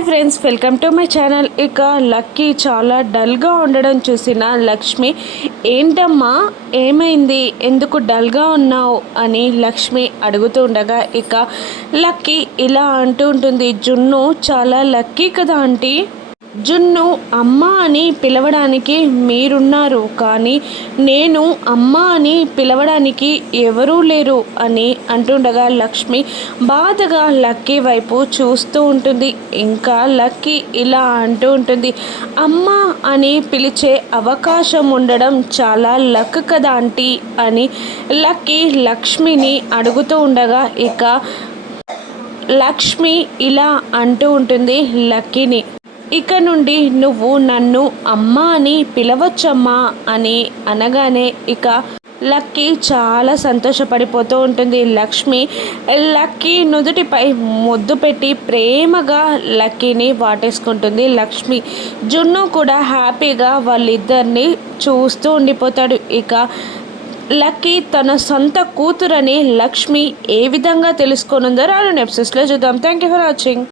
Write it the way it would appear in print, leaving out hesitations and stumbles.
Hi friends, welcome to my channel. ఇక lucky చాలా డల్గా ఉండడం చూసిన లక్ష్మి, ఏంటమ్మా ఏమైంది, ఎందుకు డల్గా ఉన్నావు అని లక్ష్మి అడుగుతూ ఉండగా ఇక లక్కీ ఇలా అంటూ ఉంటుంది, జున్ను చాలా లక్కీ కదా ఆంటీ, జున్ను అమ్మ అని పిలవడానికి మీరున్నారు, కానీ నేను అమ్మ అని పిలవడానికి ఎవరూ లేరు అని అంటుండగా లక్ష్మి బాధగా లక్కీ వైపు చూస్తూ ఉంటుంది. ఇంకా లక్కీ ఇలా అంటూ ఉంటుంది, అమ్మ అని పిలిచే అవకాశం ఉండడం చాలా లక్ కదా ఆంటీ అని లక్కీ లక్ష్మిని అడుగుతూ ఉండగా ఇక లక్ష్మి ఇలా అంటూ ఉంటుంది లక్కీని, ఇక నుండి నువ్వు నన్ను అమ్మ అని పిలవచ్చమ్మా అని అనగానే ఇక లక్కీ చాలా సంతోషపడిపోతూ ఉంటుంది. లక్ష్మి లక్కీ నుదుటిపై ముద్దు పెట్టి ప్రేమగా లక్కీని వాటేసుకుంటుంది. లక్ష్మి జున్ను కూడా హ్యాపీగా వాళ్ళిద్దరిని చూస్తూ ఉండిపోతాడు. ఇక లక్కీ తన సొంత కూతురని లక్ష్మి ఏ విధంగా తెలుసుకొనుందో రాను ఎపిసోడ్స్లో చూద్దాం. Thank you for watching.